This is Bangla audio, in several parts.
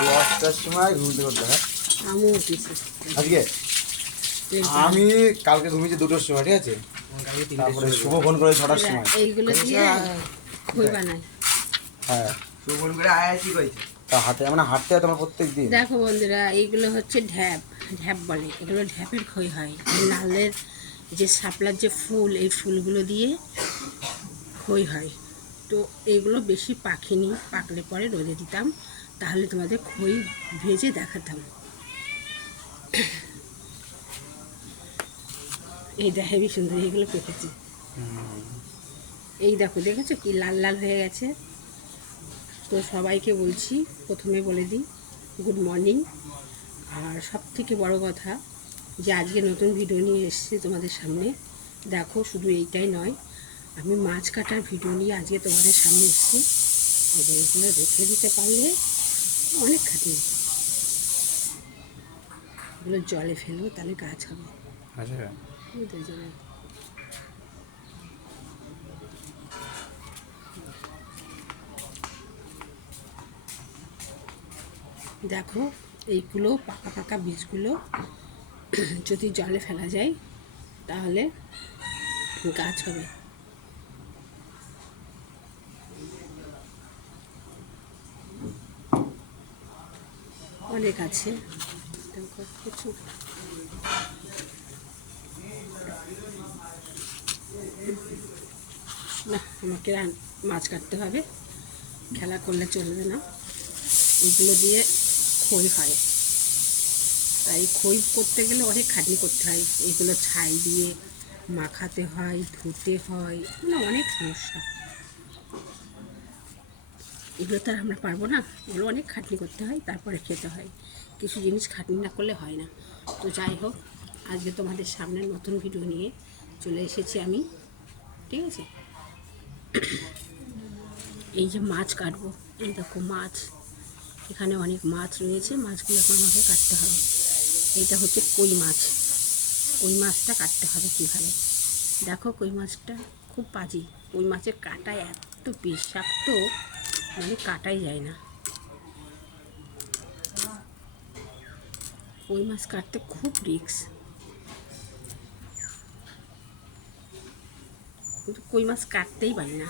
10টার সময় ঘুমতে করতে হয়। আমিও উঠেছি আজকে আমি কালকে ঘুমিয়েছি 2টোর সময়, ঠিক আছে। তারপরে শুভ ফোন করে 6টার সময়। এইগুলো দিয়ে খই বানাই। হ্যাঁ, শুভ ফোন করে আয় কি কইছে? তা হাতে মানে হাঁটতে হয় তোমার প্রত্যেক দিন। দেখো বন্ধুরা, এইগুলো হচ্ছে ঢ্যাপ, ঢ্যাপ বলে এগুলো, ঢ্যাপের খই হয়। এই নালের যে শাপলার যে ফুল, এই ফুলগুলো দিয়ে খই হয়। তো এইগুলো বেশি পাকেনি, পাকলে পরে রোদে দিতাম, তাহলে তোমাদের খই ভেজে দেখাতাম। এই দেখো হেবি সুন্দর, এইগুলো পেকেছে। এই দেখো, দেখেছো কি লাল লাল হয়ে গেছে। তো সবাইকে বলছি, প্রথমে বলে দিই গুড মর্নিং। আর সব থেকে বড় কথা যে আজকে নতুন ভিডিও নিয়ে এসেছি তোমাদের সামনে। দেখো, শুধু এইটাই নয়, আমি মাছ কাটার ভিডিও নিয়ে আজকে তোমাদের সামনে এসেছি। এগুলো রেখে দিতে পারলে অনেক খাটনি। এগুলো জলে ফেলবো, তাহলে গাছ হবে। আচ্ছা, দেখো, এইগুলো পাকা পাকা বীজগুলো যদি জলে ফেলা যায় তাহলে গাছ হবে। অনেক আছে, দেখো কিছু। না, আমাকে মাছ কাটতে হবে, খেলা করলে চলবে না। এগুলো দিয়ে খই হয়, তাই খই করতে গেলে অনেক খাটনি করতে হয়। এগুলো ছাই দিয়ে মাখাতে হয়, ধুতে হয়, মানে অনেক সমস্যা। এগুলো তো আর আমরা পারবো না, এগুলো অনেক খাটনি করতে হয়, তারপরে খেতে হয়। কিছু জিনিস খাটনি না করলে হয় না। তো যাই হোক, আজকে তোমাদের সামনে নতুন ভিডিও নিয়ে চলে এসেছি আমি, ঠিক আছে। এই যে মাছ কাটবো, এই দেখো মাছ, এখানে অনেক মাছ রয়েছে, মাছগুলো এখন আমাকে কাটতে হবে। এইটা হচ্ছে কই মাছ, কই মাছটা কাটতে হবে কীভাবে দেখো। কই মাছটা খুব পাজি, কই মাছের কাঁটা এত বিষাক্ত, মানে কাটাই যায় না। কই মাছ কাটতে খুব রিস্ক, কিন্তু কই মাছ কাটতেই পারি না।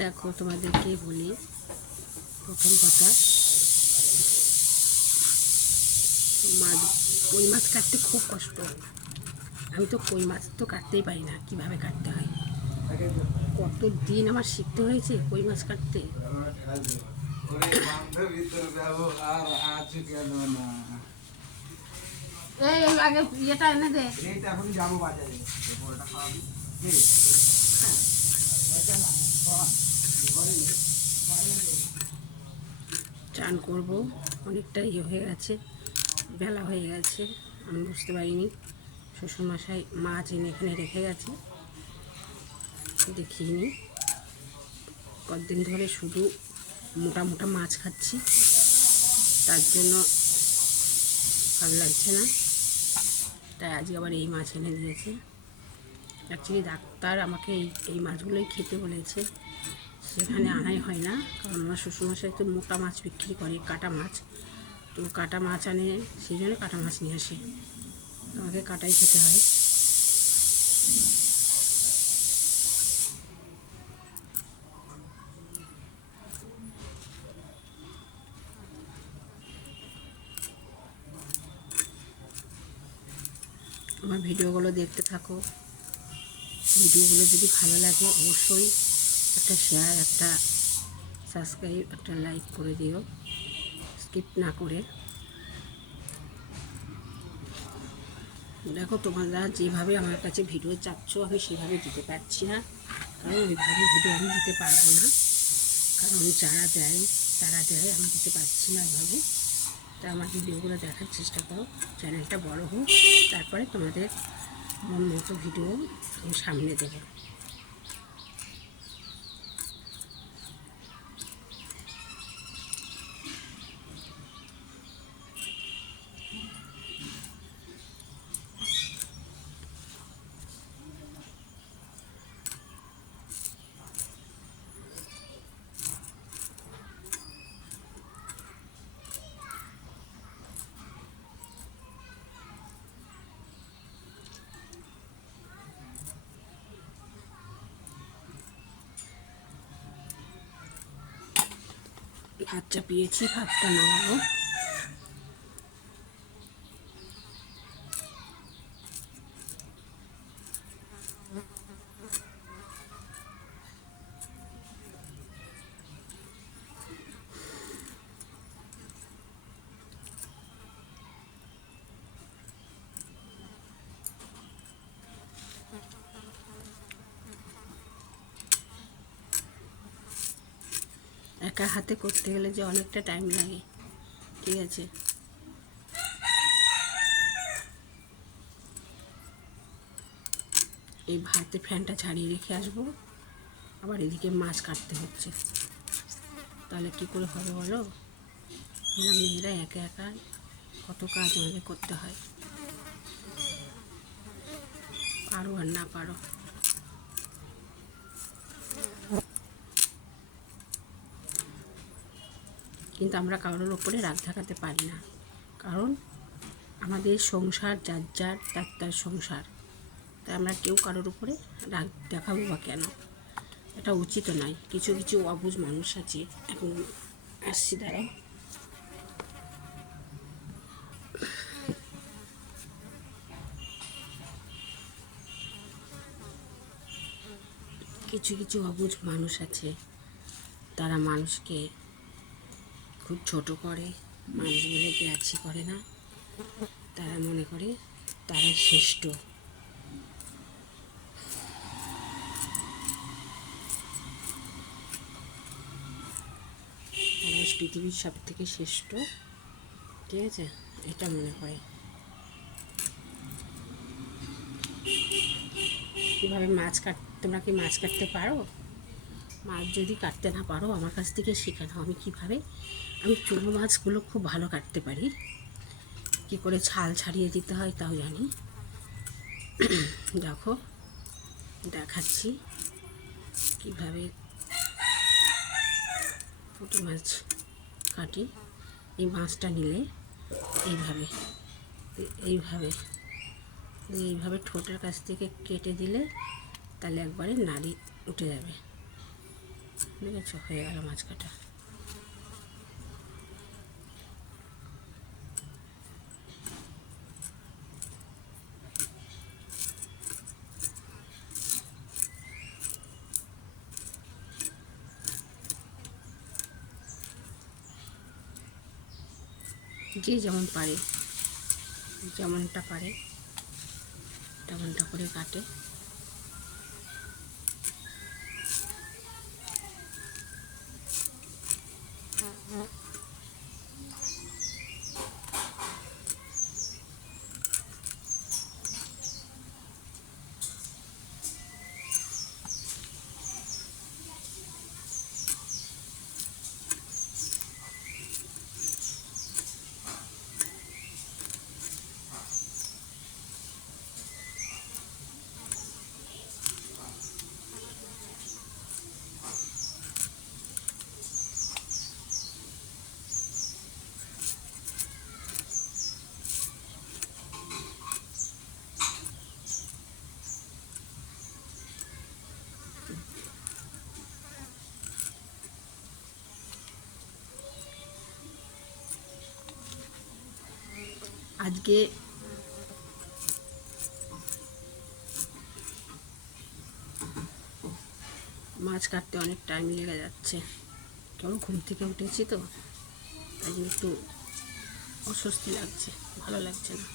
দেখো, তোমাদেরকে বলি প্রথম কথা, মাছ, কই মাছ কাটতে খুব কষ্ট। আমি তো কই মাছ তো কাটতেই পারি না, কীভাবে কাটতে হয়। কত দিন আমার শিখতে হয়েছে কই মাছ কাটতে। এই আগে ইয়েটা এনে দে। এখন যাবো বাজারে। চান করব, অনেকটা ইয়ে হয়ে গেছে, বেলা হয়ে গেছে, আমি বুঝতে পারিনি। শ্বশুরমশাই মাছ এনে এখানে রেখে গেছে, দেখিনি। কতদিন ধরে শুধু মোটা মোটা মাছ খাচ্ছি, তার জন্য ভালো লাগছে না, তাই আজকে আবার এই মাছ এনে দিয়েছে। অ্যাকচুয়ালি ডাক্তার আমাকে এই মাছগুলোই খেতে বলেছে, সেখানে আনাই হয় না, কারণ আমার শ্বশুরমশাই তো মোটা মাছ বিক্রি করে, কাটা মাছ। তো কাটা মাছ আনে, সেই জন্য কাটা মাছ নিয়ে আসে, আমাকে কাটাই খেতে হয়। আমার ভিডিওগুলো দেখতে থাকো, ভিডিওগুলো যদি ভালো লাগে অবশ্যই একটা শেয়ার, একটা সাবস্ক্রাইব, একটা লাইক করে দিও, স্কিপ না করে। দেখো তোমরা যেভাবে আমার কাছে ভিডিও চাচ্ছ আমি সেভাবে দিতে পারছি না, কারণ ওইভাবে ভিডিও আমি দিতে পারবো না, কারণ যারা দেয় তারা দেয়, আমি দিতে পারছি না ওইভাবে। তা আমার ভিডিওগুলো দেখার চেষ্টা করো, চ্যানেলটা বড় হোক, তারপরে তোমাদের মন মতো ভিডিও আমি সামনে দেবো। ভাত চাপিয়েছি, ভাতটা নামাবো। একা হাতে করতে গেলে যে অনেকটা টাইম লাগে, ঠিক আছে। এই ভাতে ফ্যানটা ছাড়িয়ে রেখে আসবো, আবার এদিকে মাছ কাটতে হচ্ছে, তাহলে কি করে হবে বলো? মেয়েরা একা একা কত কাজ আমাদের করতে হয়, পারো আর না পারো। কিন্তু আমরা কারোর ওপরে রাগ দেখাতে পারি না, কারণ আমাদের সংসার যার যার তার তার সংসার, তাই আমরা কেউ কারোর উপরে রাগ দেখাবো বা কেন? এটা উচিত নয়। কিছু কিছু অবুঝ মানুষ আছে, এখন আসছি দাঁড়াও। কিছু কিছু অবুঝ মানুষ আছে, তারা মানুষকে খুব ছোট করে, মানুষ বলে গ্রাহ্য করে না, তারা মনে করে তারা শ্রেষ্ঠ। তারা পৃথিবীর সব থেকে শ্রেষ্ঠ, ঠিক আছে, এটা মনে করে। কীভাবে মাছ তোমরা কি মাছ কাটতে পারো? মাছ যদি কাটতে না পারো আমার কাছ থেকে শেখা নাও। আমি চুনো মাছগুলো খুব ভালো কাটতে পারি, কী করে ছাল ছাড়িয়ে দিতে হয় তাও জানি। দেখো দেখাচ্ছি কীভাবে পুঁটি মাছ কাটি। এই মাছটা নিলে এইভাবে এইভাবে এইভাবে ঠোঁটের কাছ থেকে কেটে দিলে তাহলে একবারে নাড়ি উঠে যাবে, বুঝেছো? হয়ে গেল মাছ কাটা। যে যেমন পারে, যেমনটা পারে তেমনটা করে কাটে। আজকে মাছ কাটতে অনেক টাইম লেগে যাচ্ছে, তবে ঘুম থেকে উঠেছি তো, তাই জন্য একটু অস্বস্তি লাগছে, ভালো লাগছে না।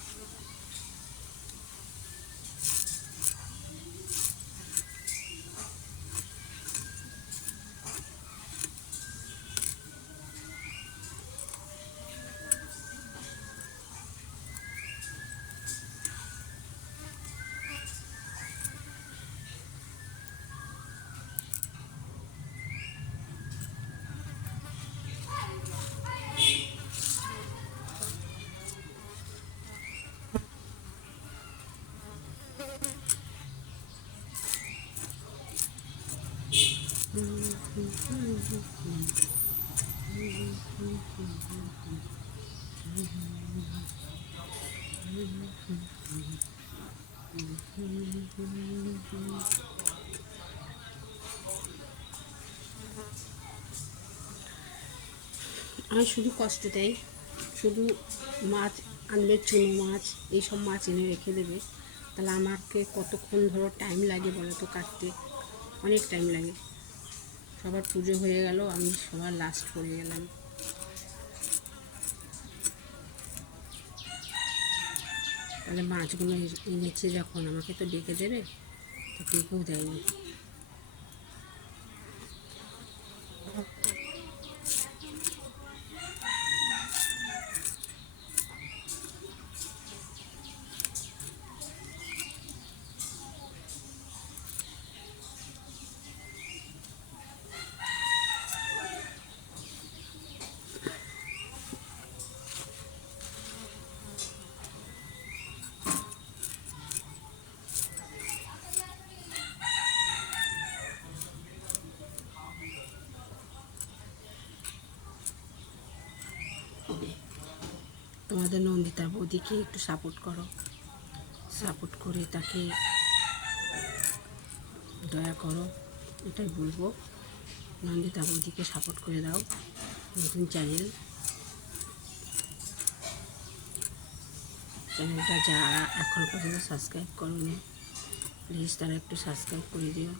আমি শুধু কষ্ট দেয়, শুধু মাছ আনবে, চুনো মাছ এইসব মাছ এনে রেখে দেবে, তাহলে আমাকে কতক্ষণ ধরো টাইম লাগে বলো তো কাটতে, অনেক টাইম লাগে। সবার পুজো হয়ে গেল, আমি সবার লাস্ট পড়ে গেলাম। তাহলে মাছগুলো এনেছে যখন আমাকে তো ডেকে দেবে, তো ডেকেও দেয়নি। তোমাদের নন্দিতা বৌদিকে একটু সাপোর্ট করো, সাপোর্ট করে তাকে দয়া করো, এটাই বলবো। নন্দিতা বৌদিকে সাপোর্ট করে দাও। নতুন চ্যানেলটা যারা এখনও পর্যন্ত সাবস্ক্রাইব করোনি, প্লিজ তারা একটু সাবস্ক্রাইব করে দিও।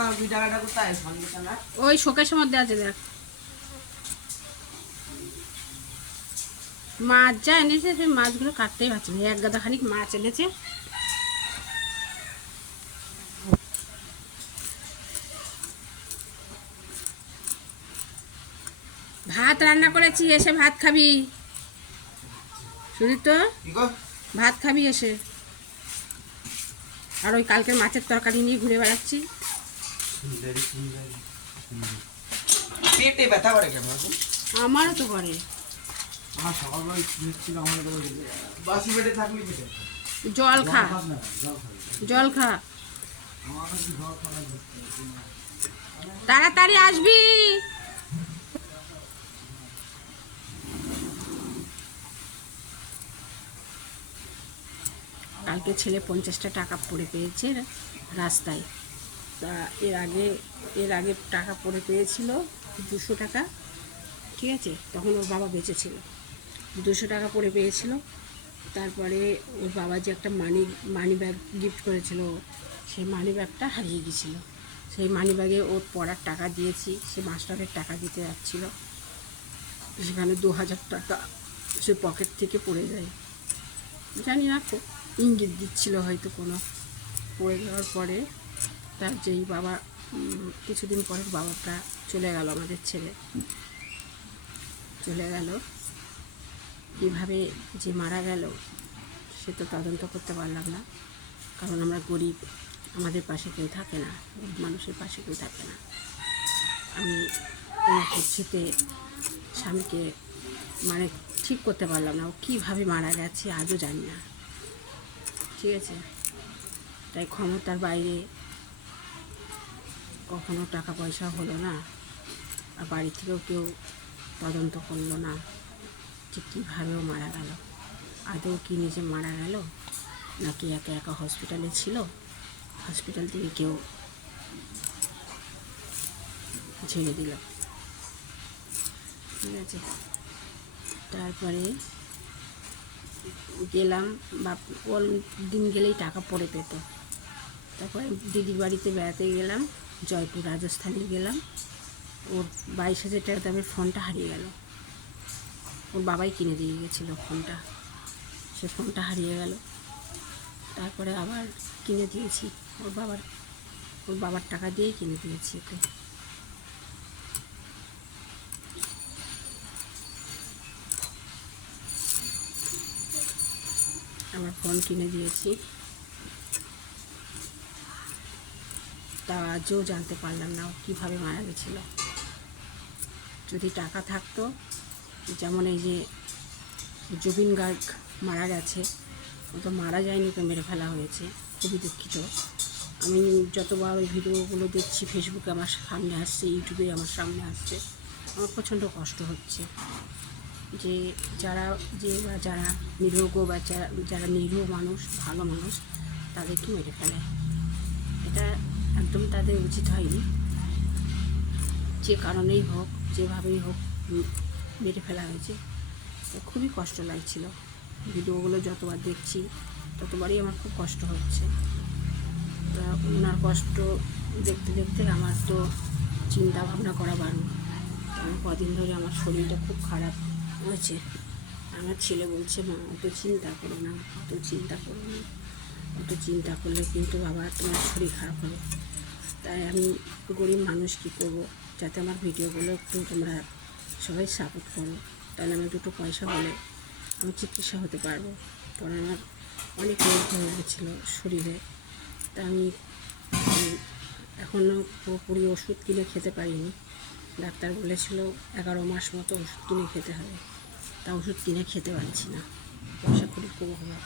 মা 2 টাকাটা কোথায় সন্দেশ না? ওই শোকেশের মধ্যে আছে দেখ। মাছ যা এনেছে সেই মাছগুলো কাটতেই পারছে না, এক গাদা খানিক মাছ এনেছে। ভাত রান্না করেছি, এসে ভাত খাবি। শুধু তো কি গো? ভাত খাবি এসে। আর ওই কালকের মাছের তরকারি নিয়ে ঘুরে বেড়াচ্ছি। পেটে ব্যথা করে কেন এখন? আমারও তো করে। আমার সকালবেলা ছিল আমাদের বাসি পেটে থাকলে পেটে জল খা, জল খা, তাড়াতাড়ি আসবি। কালকে ছেলে 50টা টাকা পড়ে পেয়েছে রাস্তায়। তা এর আগে টাকা পড়ে পেয়েছিল 200 টাকা, ঠিক আছে? তখন ওর বাবা বেঁচে ছিল। 200 টাকা পড়ে পেয়েছিল। তারপরে ওর বাবা যে একটা মানি ব্যাগ গিফট করেছিল, সেই মানি ব্যাগটা হারিয়ে গিয়েছিল। সেই মানি ব্যাগে ওর পড়ার টাকা দিয়েছি, সে মাস্টারের টাকা দিতে যাচ্ছিল, সেখানে 2000 টাকা সে পকেট থেকে পড়ে যায়। জানি না, ইঙ্গিত দিচ্ছিল হয়তো কোনো। পড়ে যাওয়ার পরে তার যেই বাবা, কিছুদিন পরে বাবাটা চলে গেল, আমাদের ছেলে চলে গেল। কীভাবে যে মারা গেল সে তো তদন্ত করতে পারলাম না, কারণ আমরা গরিব, আমাদের পাশে কেউ থাকে না, গরিব মানুষের পাশে কেউ থাকে না। আমি কোনো পরিস্থিতিতে স্বামীকে মানে ঠিক করতে পারলাম না, ও কীভাবে মারা গেছে আজও জানি না, ঠিক আছে? তাই ক্ষমতার বাইরে কখনো টাকা পয়সা হলো না, আর বাড়ি থেকেও কেউ তদন্ত করলো না যে কীভাবেও মারা গেল। আদৌ কি নিজে মারা গেল নাকি একা একা হসপিটালে ছিল, হসপিটাল থেকে কেউ ছেড়ে দিল, ঠিক আছে? তারপরে গেলাম, বা দিন গেলেই টাকা পড়ে পেত। তারপরে দিদির বাড়িতে বেড়াতে গেলাম, জয়পুর রাজস্থানে গেলাম। ওর 22,000 টাকা দামের ফোনটা হারিয়ে গেল। ওর বাবাই কিনে দিয়ে গেছিলো ফোনটা, সে ফোনটা হারিয়ে গেল। তারপরে আবার কিনে দিয়েছি, ওর বাবার টাকা দিয়েই কিনে দিয়েছি ওকে। আমার ফোন কিনে দিয়েছি, তা আজও জানতে পারলাম না ও কীভাবে মারা গেছিল। যদি টাকা থাকতো, যেমন এই যে জুবিন গার্গ মারা গেছে, ও তো মারা যায়নি, ওকে মেরে ফেলা হয়েছে, খুবই দুঃখিত। আমি যতবার ওই ভিডিওগুলো দেখছি, ফেসবুকে আমার সামনে আসছে, ইউটিউবে আমার সামনে আসছে, আমার প্রচণ্ড কষ্ট হচ্ছে যে যারা নিরোগ বা যারা নিরীহ মানুষ, ভালো মানুষ, তাদেরকে মেরে ফেলে। এটা একদম তাদের উচিত হয়নি। যে কারণেই হোক, যেভাবেই হোক মেরে ফেলা হয়েছে। খুবই কষ্ট লাগছিল। ভিডিওগুলো যতবার দেখছি ততবারই আমার খুব কষ্ট হচ্ছে। তা ওনার কষ্ট দেখতে দেখতে আমার তো চিন্তা ভাবনা করা বারণ। কারণ কদিন ধরে আমার শরীরটা খুব খারাপ হয়েছে। আমার ছেলে বলছে, মা অত চিন্তা করো না, অত চিন্তা করো না, অত চিন্তা করলে কিন্তু আবার তোমার শরীর খারাপ হবে। তাই আমি গরিব মানুষ কী করবো, যাতে আমার ভিডিওগুলো একটু তোমরা সবাই সাপোর্ট করো, তাহলে আমি দুটো পয়সা হলে আমি চিকিৎসা হতে পারবো। কারণ আমার অনেক রোগ হয়ে গেছিলো শরীরে। তা আমি এখনও পুরোপুরি ওষুধ কিনে খেতে পারিনি। ডাক্তার বলেছিল 11 মাস মতো ওষুধ কিনে খেতে হবে, তা ওষুধ কিনে খেতে পারছি না, পয়সা খুবই কম হবে।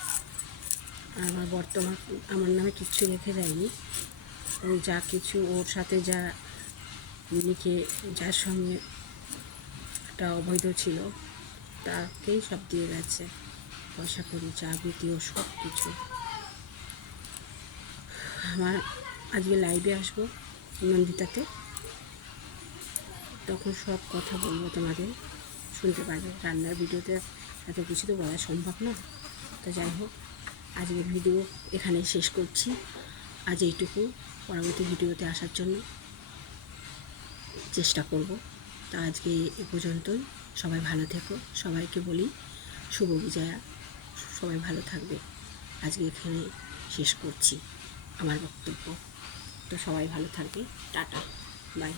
আর আমার বর্তমান আমার নামে কিচ্ছু রেখে যায়নি, যা কিছু ওর সাথে যা লিখে, যার সঙ্গে একটা অবৈধ ছিল, তাকেই সব দিয়ে গেছে, পয়সা করি, যাবতীয় সব কিছু। আমার আজকে লাইভে আসবো নন্দিতাতে, তখন সব কথা বলবো, তোমাদের শুনতে পারবে। রান্নার ভিডিওতে এত কিছু তো বলা সম্ভব না। তো যাই হোক, আজকের ভিডিও এখানেই শেষ করছি। আজ এইটুকু, পরবর্তী ভিডিওতে আসার জন্য চেষ্টা করব। তা আজকে এ পর্যন্তই। সবাই ভালো থেকো। সবাইকে বলি শুভ বিজয়া, সবাই ভালো থাকবে। আজকে এখানে শেষ করছি আমার বক্তব্য। তো সবাই ভালো থাকবে। Tata, by.